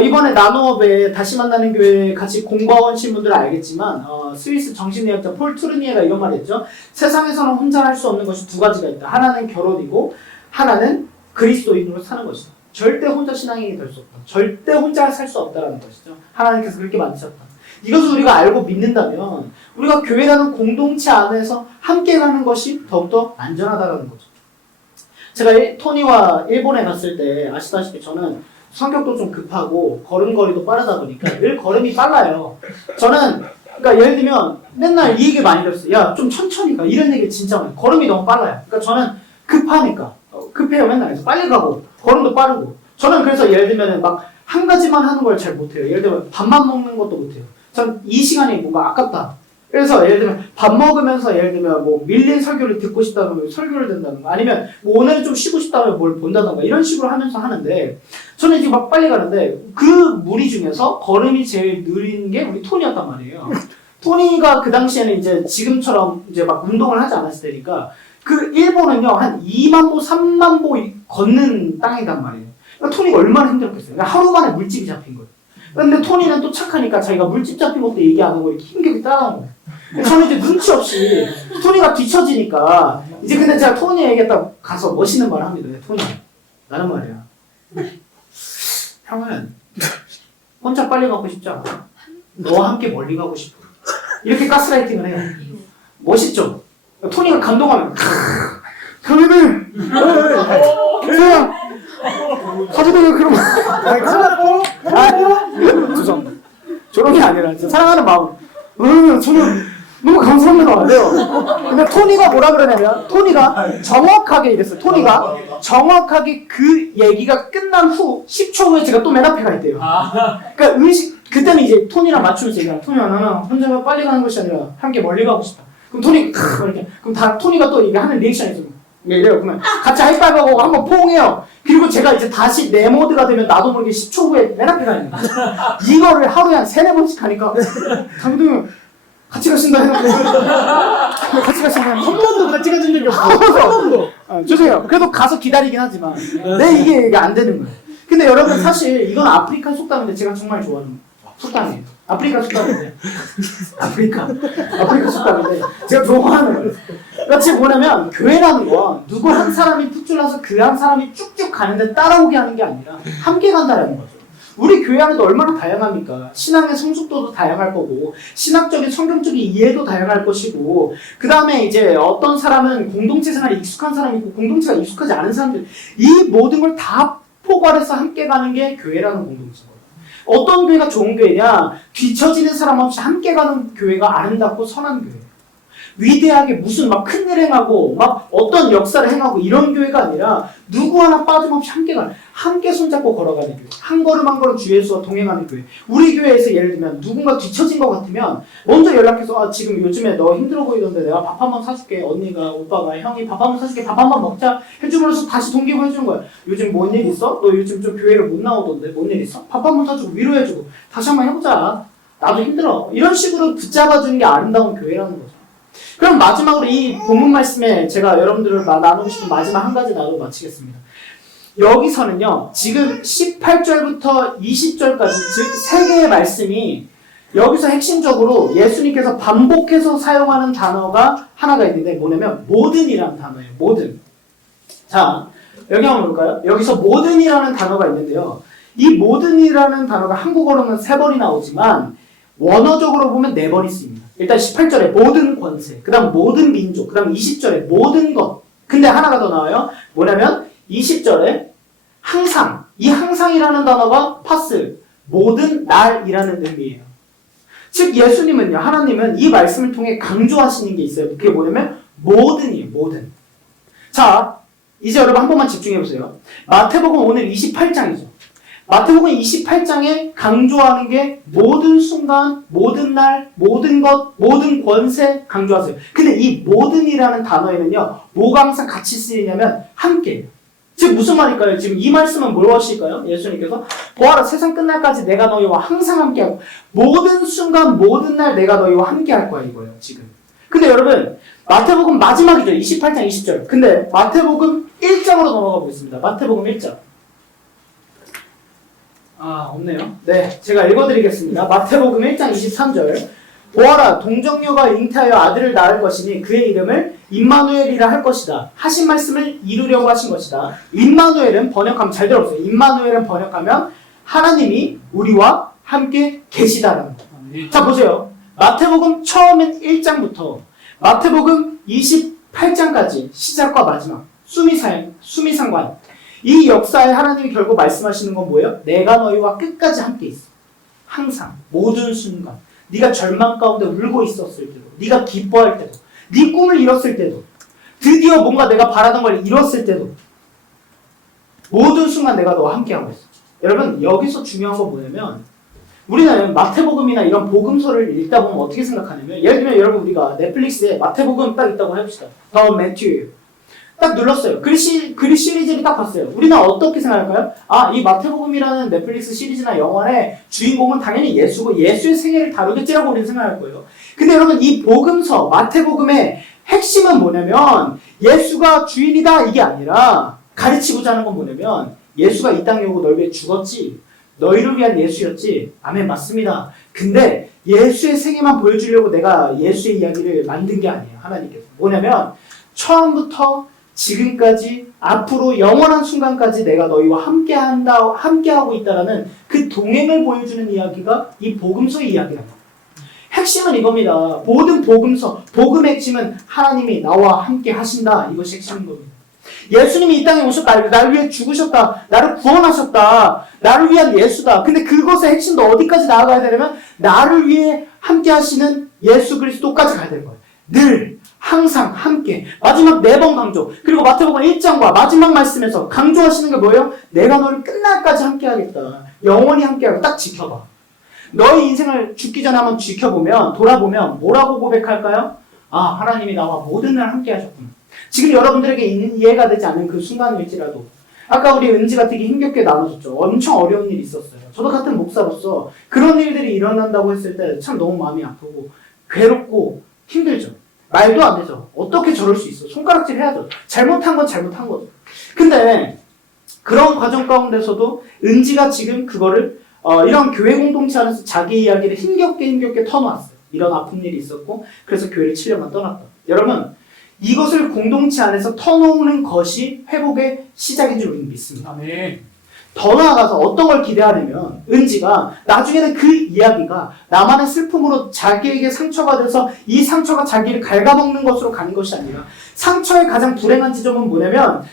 이번에 나노업에 다시 만나는 교회 같이 공부하신 분들은 알겠지만 스위스 정신의학자 폴 투르니에가 이런 말을 했죠. 세상에서는 혼자 할 수 없는 것이 두 가지가 있다. 하나는 결혼이고 하나는 그리스도인으로 사는 것이다. 절대 혼자 신앙인이 될 수 없다. 절대 혼자 살 수 없다는 것이죠. 하나님께서 그렇게 만드셨다. 이것을 우리가 알고 믿는다면 우리가 교회라는 공동체 안에서 함께 가는 것이 더욱더 안전하다는 거죠. 제가 토니와 일본에 갔을 때 아시다시피 저는 성격도 좀 급하고 걸음걸이도 빠르다 보니까 늘 걸음이 빨라요. 저는 그러니까 예를 들면 맨날 이 얘기 많이 들었어요. 야 좀 천천히 가. 이런 얘기 진짜 많아요. 걸음이 너무 빨라요. 그러니까 저는 급하니까 급해요 맨날. 그래서 빨리 가고 걸음도 빠르고 저는 그래서 예를 들면 막 한 가지만 하는 걸 잘 못해요. 예를 들면 밥만 먹는 것도 못해요. 전 이 시간이 뭔가 아깝다. 그래서 예를 들면 밥 먹으면서 예를 들면 뭐 밀린 설교를 듣고 싶다면 설교를 듣는다든가 아니면 뭐 오늘 좀 쉬고 싶다면 뭘 본다든가 이런 식으로 하면서 하는데 저는 지금 막 빨리 가는데 그 무리 중에서 걸음이 제일 느린 게 우리 토니였단 말이에요. 토니가 그 당시에는 이제 지금처럼 이제 막 운동을 하지 않았을 때니까 그 일본은요 한 2만 보, 3만 보 걷는 땅이단 말이에요. 그러니까 토니가 얼마나 힘들었겠어요. 그러니까 하루 만에 물집이 잡힌 거예요. 근데 토니는 또 착하니까 자기가 물집 잡힌 것도 얘기 안 하고 이렇게 힘겹게 따라온 거예요. 저는 이제 눈치 없이 토니가 뒤처지니까 이제 근데 제가 토니에게 딱 가서 멋있는 말을 합니다. 토니, 나는 말이야. 형은 혼자 빨리 가고 싶지 않아. 너와 함께 멀리 가고 싶어. 이렇게 가스라이팅을 해요. 멋있죠? 토니가 감동하면 형님들! 그냥 가져도 왜 그런 죄송합니다. 저런 게 아니라 진짜 사랑하는 마음. 저는 너무 감사합니다. 안 돼요. 근데 토니가 뭐라 그러냐면 토니가 정확하게 이랬어요. 토니가 정확하게 그 얘기가 끝난 후 10초 후에 제가 또 맨 앞에 가 있대요. 그러니까 그때는 이제 토니랑 맞추면서 얘기하는 토니야 나는 혼자 빨리 가는 것이 아니라 함께 멀리 가고 싶다. 그럼 토니 이렇게 그럼 다 토니가 또 이게 하는 리액션이 있어요. 이래요. 그러면 같이 하이파이브하고 한번 포옹해요. 그리고 제가 이제 다시 내 모드가 되면 나도 모르게 10초 후에 맨 앞에 가 있는 거예요. 이거를 하루에 한 3-4번씩 하니까 강동이 같이 가신다 해놓고 같이 가신다 해놓고 한 번도 같이 가진 적이 없어. 한 번도. 죄송해요. 그래도 가서 기다리긴 하지만 이게 안 되는 거예요. 근데 여러분 사실 이건 아프리카 속담인데 제가 정말 좋아하는 속담이에요. 아프리카 속담인데 아프리카 속담인데 제가 좋아하는 거예요. 그러니까 지금 뭐냐면 교회라는 건 누구 한 사람이 푹줄나서 그 한 사람이 쭉쭉 가는데 따라오게 하는 게 아니라 함께 간다라는 거죠. 우리 교회 안에도 얼마나 다양합니까? 신앙의 성숙도도 다양할 거고, 신학적인 성경적인 이해도 다양할 것이고, 그 다음에 이제 어떤 사람은 공동체 생활에 익숙한 사람이 있고, 공동체가 익숙하지 않은 사람들, 이 모든 걸 다 포괄해서 함께 가는 게 교회라는 공동체거든요. 어떤 교회가 좋은 교회냐? 뒤처지는 사람 없이 함께 가는 교회가 아름답고 선한 교회예요. 위대하게 무슨 막 큰일 행하고 막 어떤 역사를 행하고 이런 교회가 아니라 누구 하나 빠짐없이 함께 가는, 함께 손잡고 걸어가는 교회, 한 걸음 한 걸음 주 예수와 동행하는 교회. 우리 교회에서 예를 들면 누군가 뒤처진 것 같으면 먼저 연락해서 지금 요즘에 너 힘들어 보이던데 내가 밥 한 번 사줄게. 언니가 오빠가 형이 밥 한 번 사줄게. 밥 한 번 먹자 해주면서 다시 동기부 해주는 거야. 요즘 뭔 일 있어? 너 요즘 좀 교회를 못 나오던데 뭔 일 있어? 밥 한 번 사주고 위로해주고 다시 한 번 해보자. 나도 힘들어. 이런 식으로 붙잡아주는 게 아름다운 교회라는 거죠. 그럼 마지막으로 이 본문 말씀에 제가 여러분들을 나누고 싶은 마지막 한 가지 나누고 마치겠습니다. 여기서는요, 지금 18절부터 20절까지, 즉, 세 개의 말씀이 여기서 핵심적으로 예수님께서 반복해서 사용하는 단어가 하나가 있는데, 뭐냐면, 모든이라는 단어예요. 모든. 자, 여기 한번 볼까요? 여기서 모든이라는 단어가 있는데요. 이 모든이라는 단어가 한국어로는 3번이 나오지만, 원어적으로 보면 4번이 쓰입니다. 일단 18절에 모든 권세, 그 다음 모든 민족, 그 다음 20절에 모든 것. 근데 하나가 더 나와요. 뭐냐면 20절에 항상, 이 항상이라는 단어가 파스, 모든 날이라는 의미예요. 즉 예수님은요, 하나님은 이 말씀을 통해 강조하시는 게 있어요. 그게 뭐냐면 모든이에요. 모든. 자, 이제 여러분 한 번만 집중해보세요. 마태복음 오늘 28장이죠. 마태복음 28장에 강조하는 게 모든 순간, 모든 날, 모든 것, 모든 권세 강조하세요. 근데 이 모든이라는 단어에는요, 뭐가 항상 같이 쓰이냐면 함께. 즉 무슨 말일까요? 지금 이 말씀은 무엇일까요? 예수님께서 보아라 세상 끝날까지 내가 너희와 항상 함께하고 모든 순간, 모든 날 내가 너희와 함께할 거야 이거예요. 지금. 근데 여러분 마태복음 마지막이죠. 28장 20절. 근데 마태복음 1장으로 넘어가 보겠습니다. 마태복음 1장. 없네요. 네, 제가 읽어드리겠습니다. 마태복음 1장 23절. 보아라, 동정녀가 잉태하여 아들을 낳을 것이니 그의 이름을 임마누엘이라 할 것이다. 하신 말씀을 이루려고 하신 것이다. 임마누엘은 번역하면 잘 들어보세요. 임마누엘은 번역하면 하나님이 우리와 함께 계시다라는 거. 자, 보세요. 마태복음 처음엔 1장부터 마태복음 28장까지 시작과 마지막 수미상관 이 역사에 하나님이 결국 말씀하시는 건 뭐예요? 내가 너희와 끝까지 함께 있어. 항상 모든 순간 네가 절망 가운데 울고 있었을 때도, 네가 기뻐할 때도, 네 꿈을 이뤘을 때도, 드디어 뭔가 내가 바라던 걸 이뤘을 때도 모든 순간 내가 너와 함께하고 있어. 여러분 여기서 중요한 건 뭐냐면 우리는 마태복음이나 이런 복음서를 읽다 보면 어떻게 생각하냐면 예를 들면 여러분 우리가 넷플릭스에 마태복음 딱 있다고 해봅시다. 더 매튜 딱 눌렀어요. 그 시리즈를 딱 봤어요. 우리는 어떻게 생각할까요? 이 마태복음이라는 넷플릭스 시리즈나 영화의 주인공은 당연히 예수고 예수의 생애를 다루겠지라고 우리는 생각할 거예요. 근데 여러분 이 복음서 마태복음의 핵심은 뭐냐면 예수가 주인이다 이게 아니라 가르치고자 하는 건 뭐냐면 예수가 이 땅에 오고 널 위해 죽었지. 너희를 위한 예수였지. 아멘 맞습니다. 근데 예수의 생애만 보여주려고 내가 예수의 이야기를 만든 게 아니에요. 하나님께서. 뭐냐면 처음부터 지금까지 앞으로 영원한 순간까지 내가 너희와 함께하고 있다라는 그 동행을 보여주는 이야기가 이 복음서의 이야기라는 거예요. 핵심은 이겁니다. 모든 복음서, 복음의 핵심은 하나님이 나와 함께 하신다. 이것이 핵심인 겁니다. 예수님이 이 땅에 오셨다. 나를 위해 죽으셨다. 나를 구원하셨다. 나를 위한 예수다. 근데 그것의 핵심도 어디까지 나아가야 되냐면 나를 위해 함께 하시는 예수 그리스도까지 가야 되는 거예요. 늘 항상 함께 마지막 4번 강조 그리고 마태복음 1장과 마지막 말씀에서 강조하시는 게 뭐예요? 내가 너를 끝날까지 함께 하겠다. 영원히 함께 하고 딱 지켜봐. 너의 인생을 죽기 전에 한번 지켜보면 돌아보면 뭐라고 고백할까요? 하나님이 나와 모든 날 함께 하셨구나. 지금 여러분들에게 이해가 되지 않은 그 순간일지라도 아까 우리 은지가 되게 힘겹게 나눠줬죠. 엄청 어려운 일이 있었어요. 저도 같은 목사로서 그런 일들이 일어난다고 했을 때 참 너무 마음이 아프고 괴롭고 힘들죠. 말도 안 되죠. 어떻게 저럴 수 있어? 손가락질 해야죠. 잘못한 건 잘못한 거죠. 근데 그런 과정 가운데서도 은지가 지금 그거를 이런 교회 공동체 안에서 자기 이야기를 힘겹게 터놓았어요. 이런 아픈 일이 있었고 그래서 교회를 7년만 떠났다. 여러분 이것을 공동체 안에서 터놓는 것이 회복의 시작인 줄 우리는 믿습니다. 아멘. 더 나아가서 어떤 걸 기대하냐면 은지가 나중에는 그 이야기가 나만의 슬픔으로 자기에게 상처가 돼서 이 상처가 자기를 갉아먹는 것으로 가는 것이 아니라 상처의 가장 불행한 지점은 뭐냐면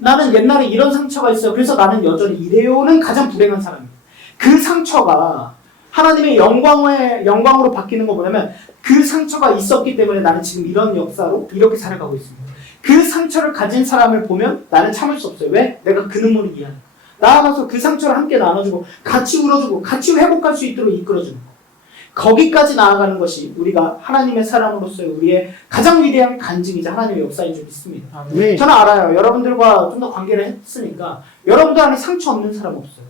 나는 옛날에 이런 상처가 있어요. 그래서 나는 여전히 이래요는 가장 불행한 사람이에요. 그 상처가 하나님의 영광으로 바뀌는 거 뭐냐면 그 상처가 있었기 때문에 나는 지금 이런 역사로 이렇게 살아가고 있습니다. 그 상처를 가진 사람을 보면 나는 참을 수 없어요. 왜? 내가 그 눈물을 이해하는 거예요. 나아가서 그 상처를 함께 나눠주고 같이 울어주고 같이 회복할 수 있도록 이끌어주는 거예요. 거기까지 나아가는 것이 우리가 하나님의 사람으로서의 우리의 가장 위대한 간증이자 하나님의 역사인 줄 믿습니다. 네. 저는 알아요. 여러분들과 좀 더 관계를 했으니까 여러분들 안에 상처 없는 사람 없어요.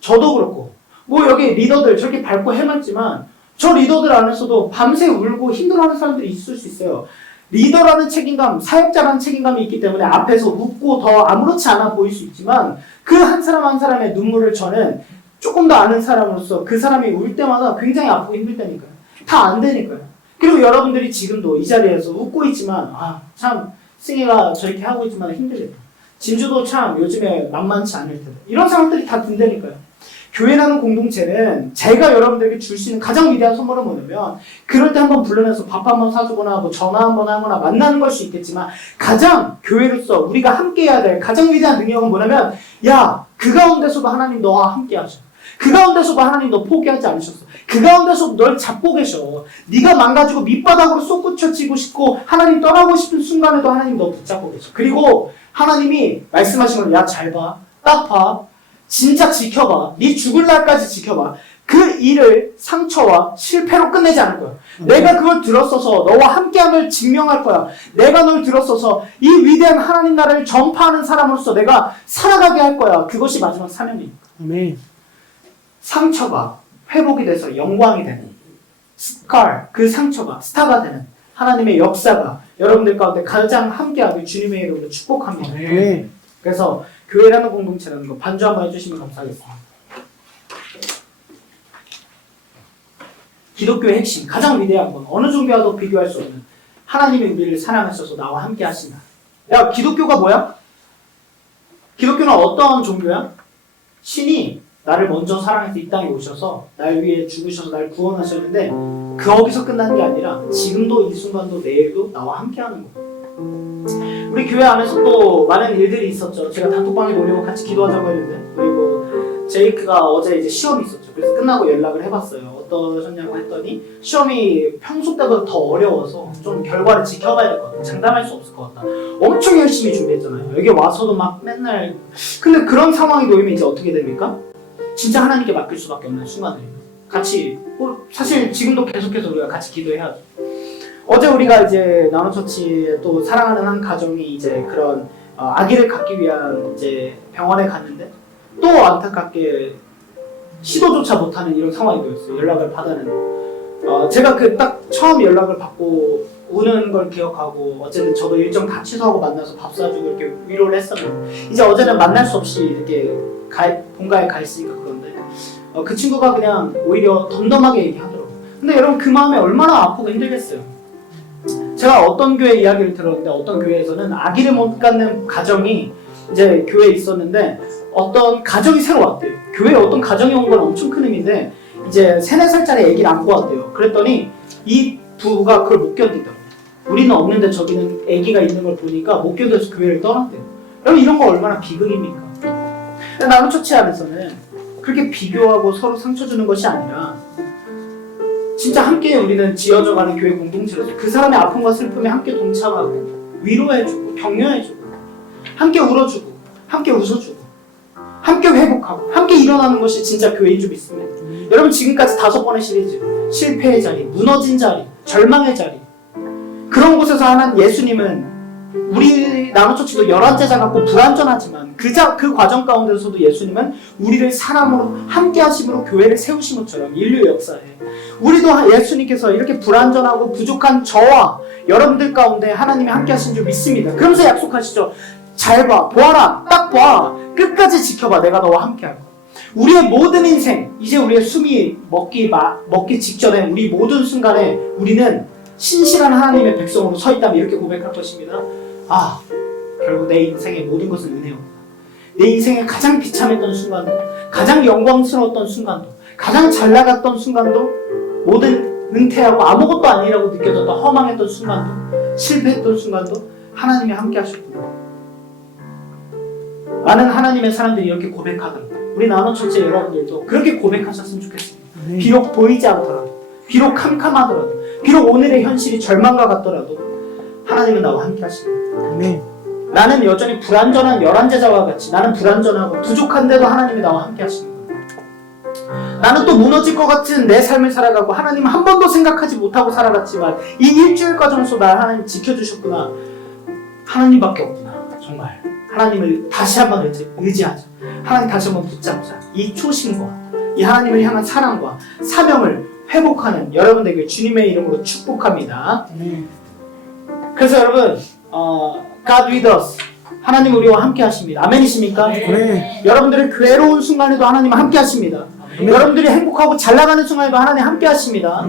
저도 그렇고 뭐 여기 리더들 저렇게 밝고 해맑지만 저 리더들 안에서도 밤새 울고 힘들어하는 사람들이 있을 수 있어요. 리더라는 책임감, 사역자라는 책임감이 있기 때문에 앞에서 웃고 더 아무렇지 않아 보일 수 있지만 그 한 사람 한 사람의 눈물을 저는 조금 더 아는 사람으로서 그 사람이 울 때마다 굉장히 아프고 힘들다니까요. 다 안 되니까요. 그리고 여러분들이 지금도 이 자리에서 웃고 있지만 참 승희가 저렇게 하고 있지만 힘들겠다. 진주도 참 요즘에 만만치 않을 텐데. 이런 상황들이 다 든다니까요. 교회라는 공동체는 제가 여러분들에게 줄 수 있는 가장 위대한 선물은 뭐냐면 그럴 때 한번 불러내서 밥 한번 사주거나 뭐 전화 한번 하거나 만나는 걸 수 있겠지만 가장 교회로서 우리가 함께 해야 될 가장 위대한 능력은 뭐냐면 야, 그 가운데서도 하나님 너와 함께 하셔. 그 가운데서도 하나님 너 포기하지 않으셨어. 그 가운데서도 널 잡고 계셔. 네가 망가지고 밑바닥으로 쏟구쳐지고 싶고 하나님 떠나고 싶은 순간에도 하나님 너 붙잡고 계셔. 그리고 하나님이 말씀하신 걸 야, 잘 봐. 딱 봐. 진짜 지켜봐. 네 죽을 날까지 지켜봐. 그 일을 상처와 실패로 끝내지 않을 거야. 내가 그걸 들었어서 너와 함께함을 증명할 거야. 내가 널 들었어서 이 위대한 하나님 나라를 전파하는 사람으로서 내가 살아가게 할 거야. 그것이 마지막 사명이니까. 아멘. 상처가 회복이 돼서 영광이 되는 그 상처가 스타가 되는 하나님의 역사가 여러분들 가운데 가장 함께하길 주님의 이름으로 축복합니다. 네. 그래서 교회라는 공동체라는 거 반주 한번 해주시면 감사하겠습니다. 기독교의 핵심, 가장 위대한 건 어느 종교와도 비교할 수 없는 하나님이 우리를 사랑하셔서 나와 함께 하신다. 야, 기독교가 뭐야? 기독교는 어떤 종교야? 신이 나를 먼저 사랑해서 이 땅에 오셔서 날 위해 죽으셔서 날 구원하셨는데 거기서 끝난 게 아니라 지금도 이 순간도 내일도 나와 함께 하는 거예요. 우리 교회 안에서 또 많은 일들이 있었죠. 제가 단톡방에 올리고 같이 기도하자고 했는데 그리고 제이크가 어제 이제 시험이 있었죠. 그래서 끝나고 연락을 해봤어요. 어떠셨냐고 했더니 시험이 평소 때보다 더 어려워서 좀 결과를 지켜봐야 될 것 같다. 장담할 수 없을 것 같다. 엄청 열심히 준비했잖아요. 여기 와서도 막 맨날 근데 그런 상황이 놓이면 이제 어떻게 됩니까? 진짜 하나님께 맡길 수밖에 없는 순간들이에요. 같이 사실 지금도 계속해서 우리가 같이 기도해야죠. 어제 우리가 이제 나노처치에 또 사랑하는 한 가정이 이제 그런 아기를 갖기 위한 이제 병원에 갔는데 또 안타깝게 시도조차 못하는 이런 상황이 되었어요. 연락을 받았는데 제가 그 딱 처음 연락을 받고 오는 걸 기억하고 어쨌든 저도 일정 다 취소하고 만나서 밥 사주고 이렇게 위로를 했었는데 이제 어제는 만날 수 없이 이렇게 본가에 가 있으니까 그런데 그 친구가 그냥 오히려 덤덤하게 얘기하더라고요. 근데 여러분 그 마음에 얼마나 아프고 힘들겠어요. 제가 어떤 교회 이야기를 들었는데 어떤 교회에서는 아기를 못 갖는 가정이 이제 교회에 있었는데 어떤 가정이 새로 왔대요. 교회에 어떤 가정이 온 건 엄청 큰 의미인데 이제 3, 4살짜리 아기를 안고 왔대요. 그랬더니 이 부부가 그걸 못 견디더라고요. 우리는 없는데 저기는 아기가 있는 걸 보니까 못 견뎌서 교회를 떠났대요. 여러분 이런 거 얼마나 비극입니까? 나노처치 안에서는 그렇게 비교하고 서로 상처 주는 것이 아니라 진짜 함께 우리는 지어져가는 교회 공동체로서 그 사람의 아픔과 슬픔에 함께 동참하고 위로해주고 격려해주고 함께 울어주고 함께 웃어주고 함께 회복하고 함께 일어나는 것이 진짜 교회인 줄 믿습니다. 여러분 지금까지 5번의 시리즈 실패의 자리, 무너진 자리, 절망의 자리 그런 곳에서 하나님 예수님은 우리 나노처치도 11제자 같고 불완전하지만 그 과정 가운데서도 예수님은 우리를 사람으로 함께 하심으로 교회를 세우신 것처럼 인류 역사에 우리도 예수님께서 이렇게 불완전하고 부족한 저와 여러분들 가운데 하나님이 함께 하신 줄 믿습니다. 그러면서 약속하시죠. 잘 봐, 보아라, 딱 봐, 끝까지 지켜봐, 내가 너와 함께 할 거야. 우리의 모든 인생, 이제 우리의 숨이 먹기 직전에 우리 모든 순간에 우리는 신실한 하나님의 백성으로 서 있다면 이렇게 고백할 것입니다. 결국 내 인생의 모든 것은 은혜요. 내 인생의 가장 비참했던 순간도, 가장 영광스러웠던 순간도, 가장 잘 나갔던 순간도, 모든 은퇴하고 아무것도 아니라고 느껴졌던 허망했던 순간도, 실패했던 순간도 하나님이 함께 하셨구나. 많은 하나님의 사람들이 이렇게 고백하더라고요. 우리 나노처치 여러분들도 그렇게 고백하셨으면 좋겠습니다. 비록 보이지 않더라도, 비록 캄캄하더라도, 비록 오늘의 현실이 절망과 같더라도 하나님은 나와 함께 하십니다. 나는 여전히 불완전한 열한 제자와 같이 나는 불완전하고 부족한데도 하나님이 나와 함께 하십니다. 나는 또 무너질 것 같은 내 삶을 살아가고 하나님 한 번도 생각하지 못하고 살아갔지만 이 일주일 과정에서 날 하나님 지켜주셨구나. 하나님밖에 없구나. 정말 하나님을 다시 한번 의지하자. 하나님 다시 한번 붙잡자. 이 초심과 이 하나님을 향한 사랑과 사명을 회복하는 여러분 되길 주님의 이름으로 축복합니다. 그래서 여러분 God with us. 하나님 우리와 함께 하십니다. 아멘이십니까? 네. 여러분들의 괴로운 순간에도 하나님은 함께 하십니다. 여러분들이 행복하고 잘 나가는 순간에도 하나님 함께 하십니다.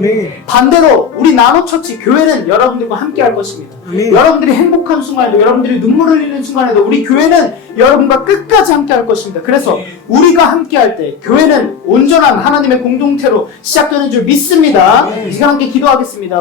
반대로 우리 나노처치 교회는 여러분들과 함께 할 것입니다. 여러분들이 행복한 순간에도, 여러분들이 눈물 흘리는 순간에도 우리 교회는 여러분과 끝까지 함께 할 것입니다. 그래서 우리가 함께 할 때 교회는 온전한 하나님의 공동체로 시작되는 줄 믿습니다. 이 시간 함께 기도하겠습니다.